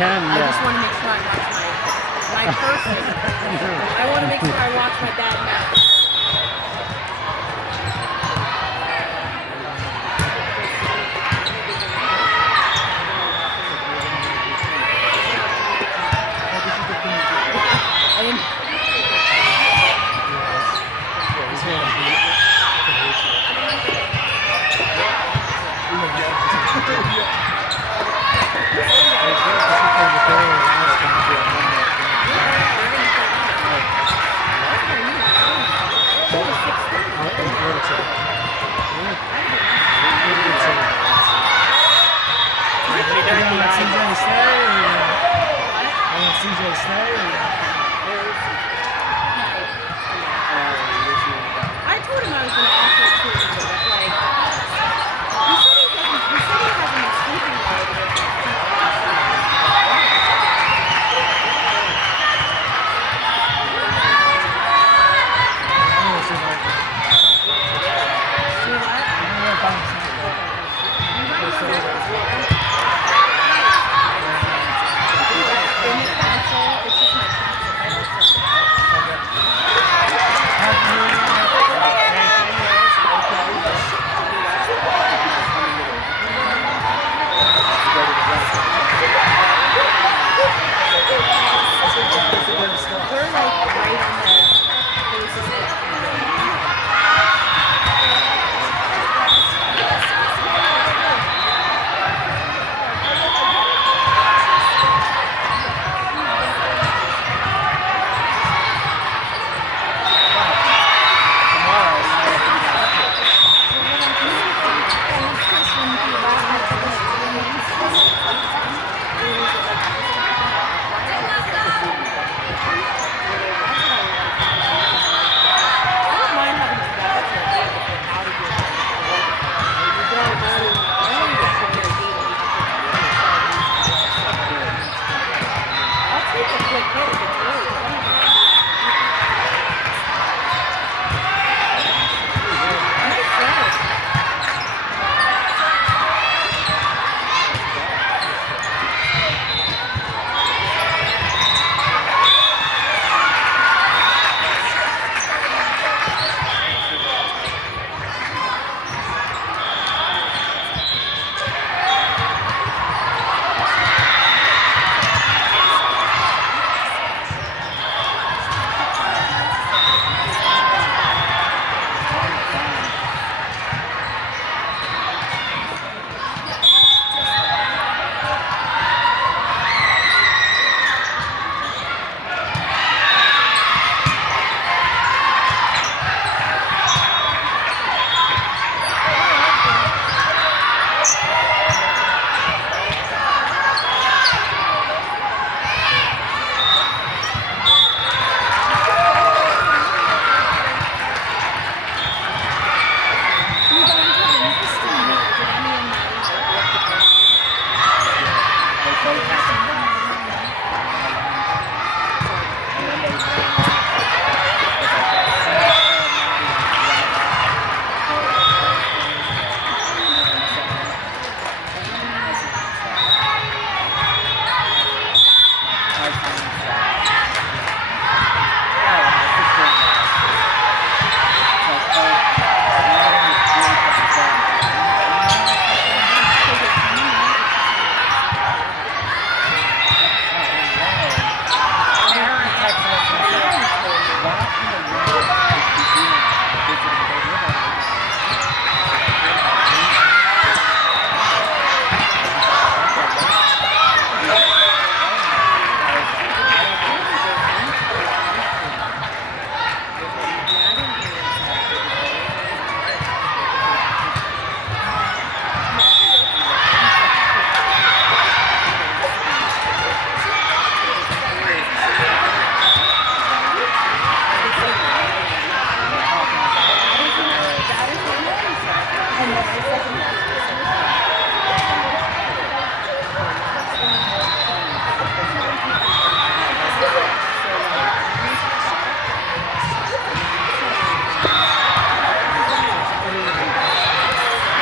can, I just want to make sure I watch my person. I want to make sure I watch my bad match.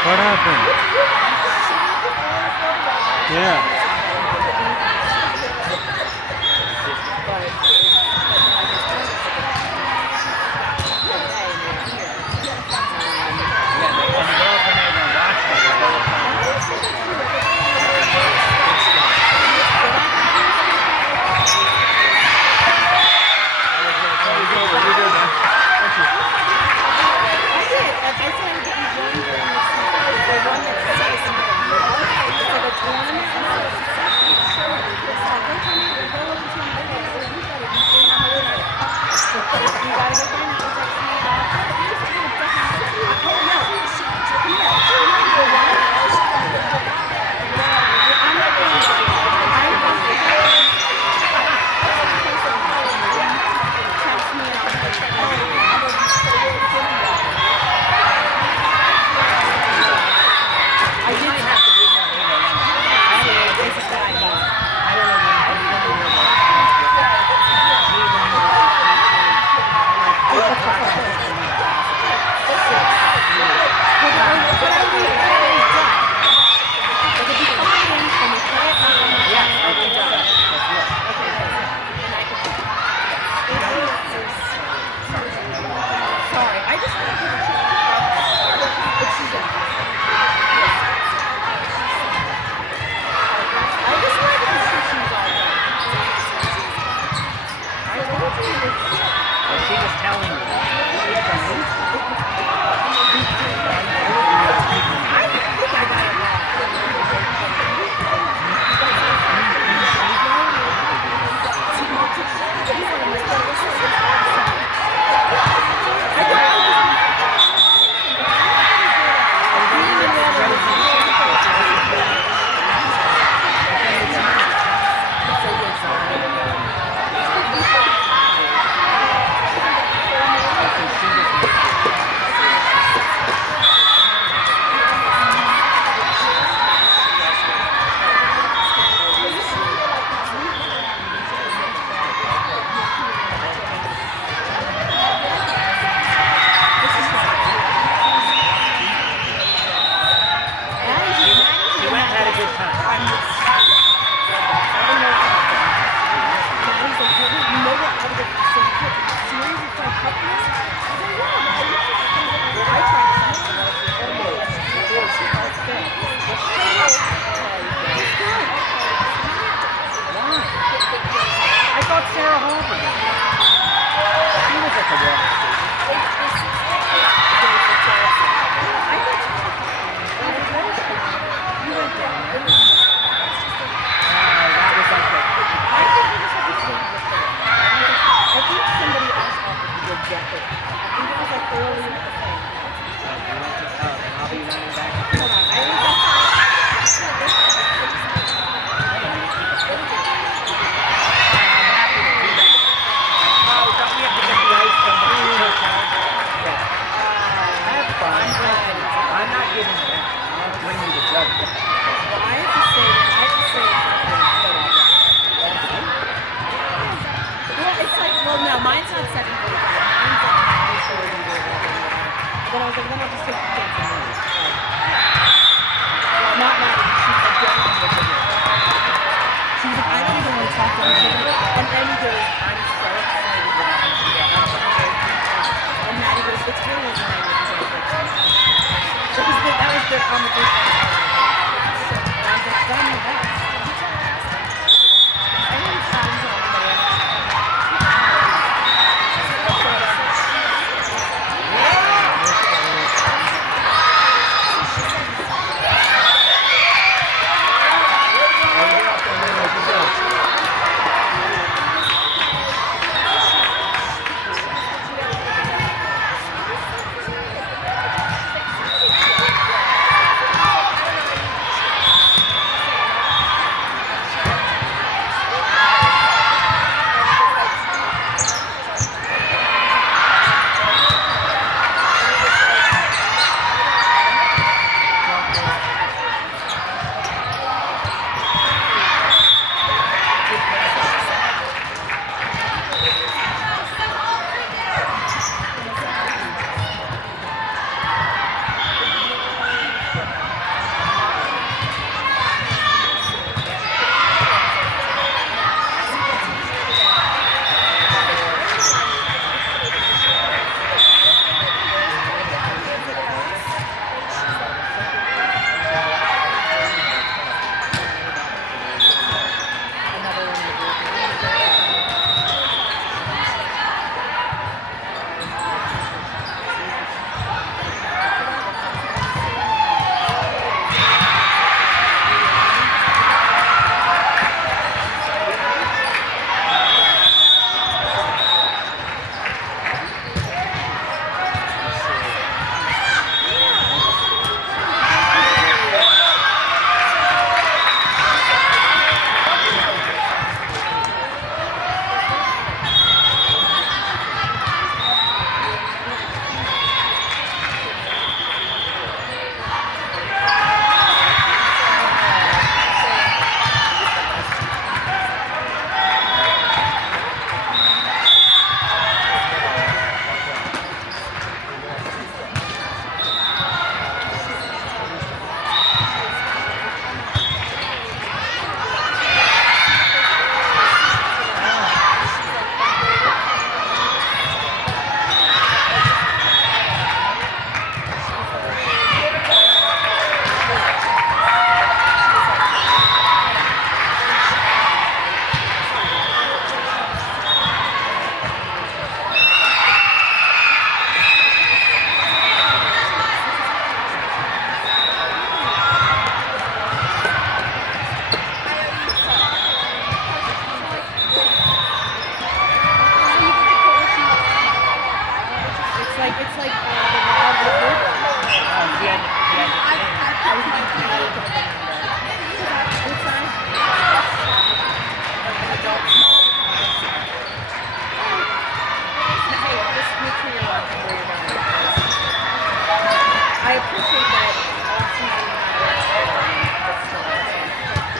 What happened? Yeah.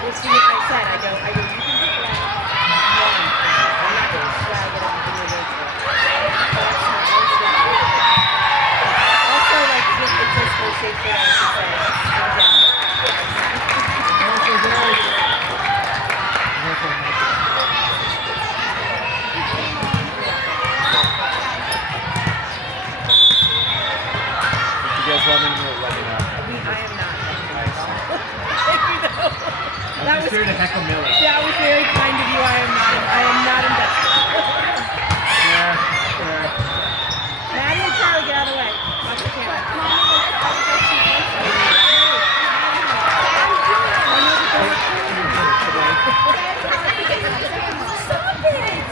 Well, see, I said, I go, you can pick it out. One. I'm not going to swag it up in your way for it. That's not also, like, it's just so safe for us to say, If you guys want me to know, let me know. I am not. I'm just here to heckle Millie. That was very kind of you. I am not invested. Yeah. Maddie and Charlie, get out of the way. Watch the camera. Stop it!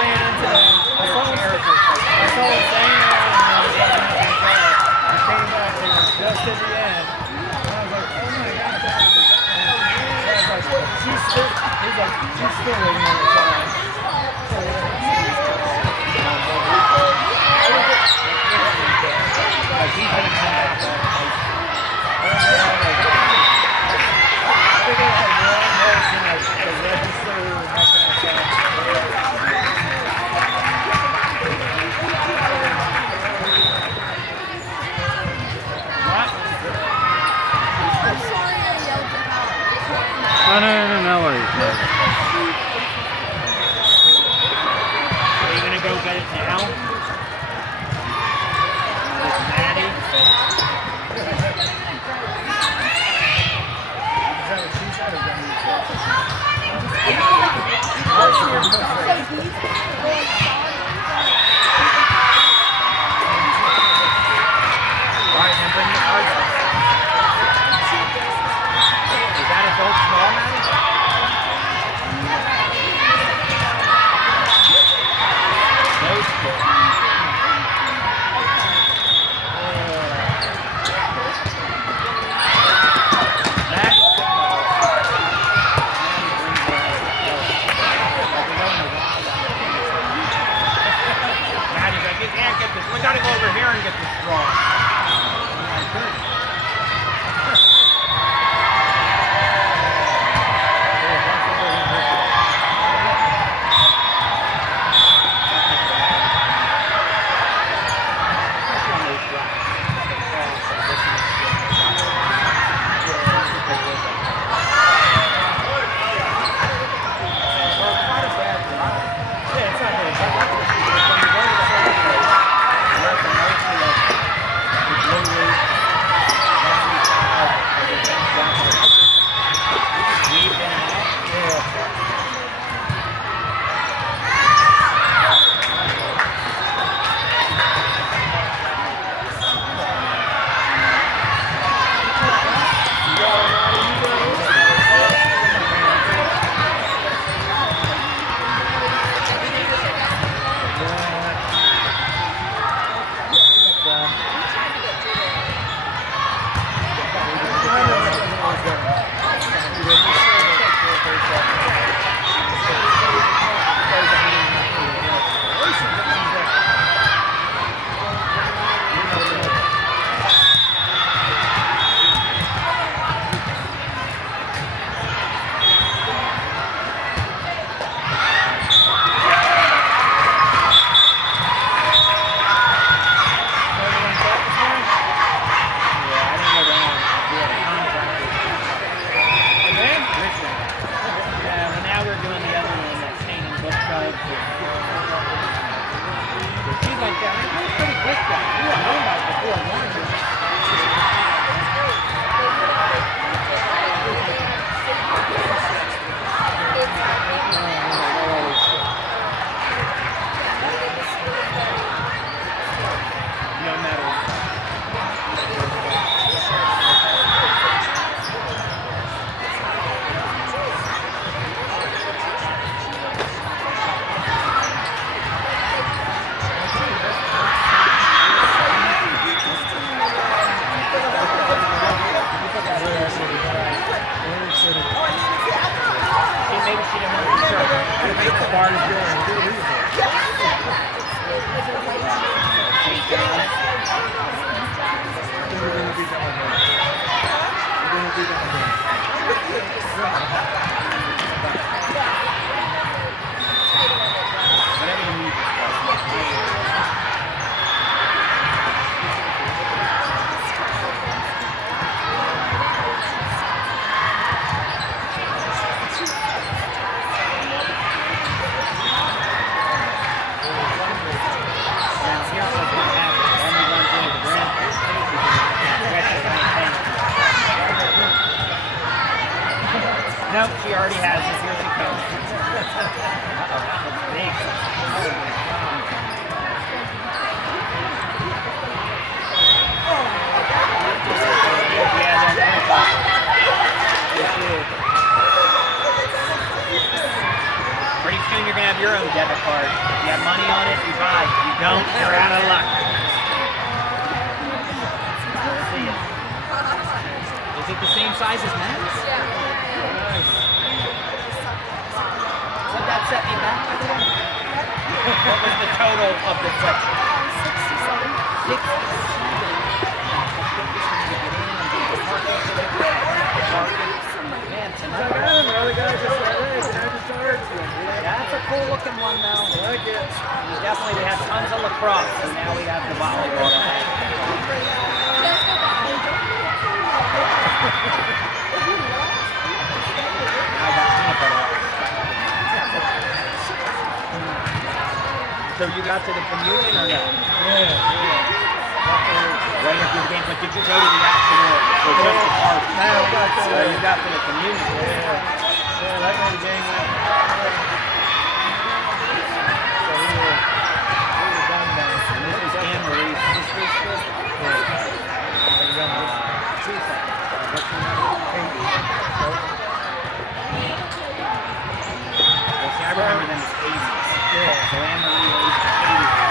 ran into them. I saw him standing around and I was like, I came back, they were just at the end. And I was like, oh my gosh. And I was like, she's still waiting on the child. Like he's gonna come back. I think they had one horse in like the register and that kind of stuff. What? I'm sorry I yelled it out. Oh, no worries. No. Are you gonna go get it now? With Maddie? Alright, now bring the cards up. Is that adult small, Maddie? No school. Maddie's like, you can't get this. We gotta go over here and get this straw. No, she already has it. Here she comes. Uh-oh, that looks big. Yeah, that's pretty soon you're going to have your own debit card. have money on it, you buy. You don't, you're out of luck. See ya. Is it the same size as Matt's? Nice. Would that set me back? What was the total of the section? 67. Man, tonight. Another guy just said, hey, can I just charge you? That's a cool looking one though. I like it. We have tons of lacrosse, so now we have the volleyball. I got peanut butter. So you got to the communion or no? Yeah. Right after the game, but did you go to the actual or just the party? No, I got to So you got to the communion. Yeah, that made the game went. So we were done now. And this is Anne Marie. Well, see, I remember them as 80s. Yeah. So Anne Marie was 80s.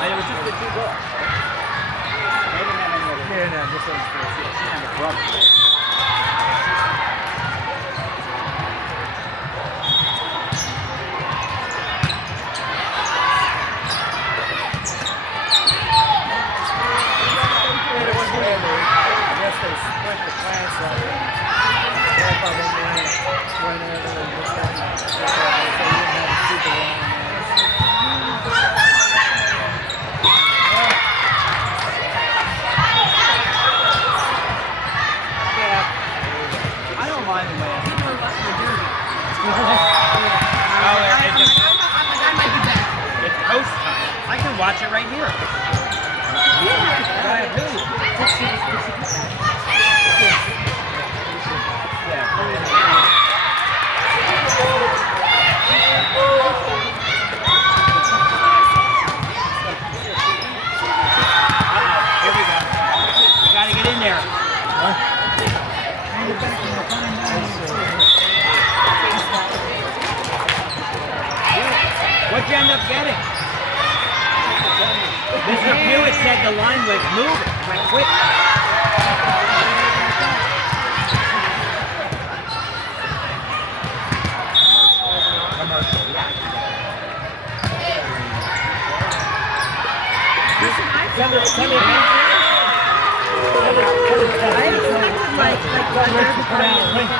It was just the two girls. They didn't have any other. Yeah, no, just those two. She didn't have a brother. I guess they split the class up. Half of them went over and just got so you didn't have to keep it around. I don't mind the way it's post time. I can watch it right here. Here we go. You gotta get in there. What'd you end up getting? Mr. Hewitt said the line was moving. Went quick. Commercial, yeah. I expected like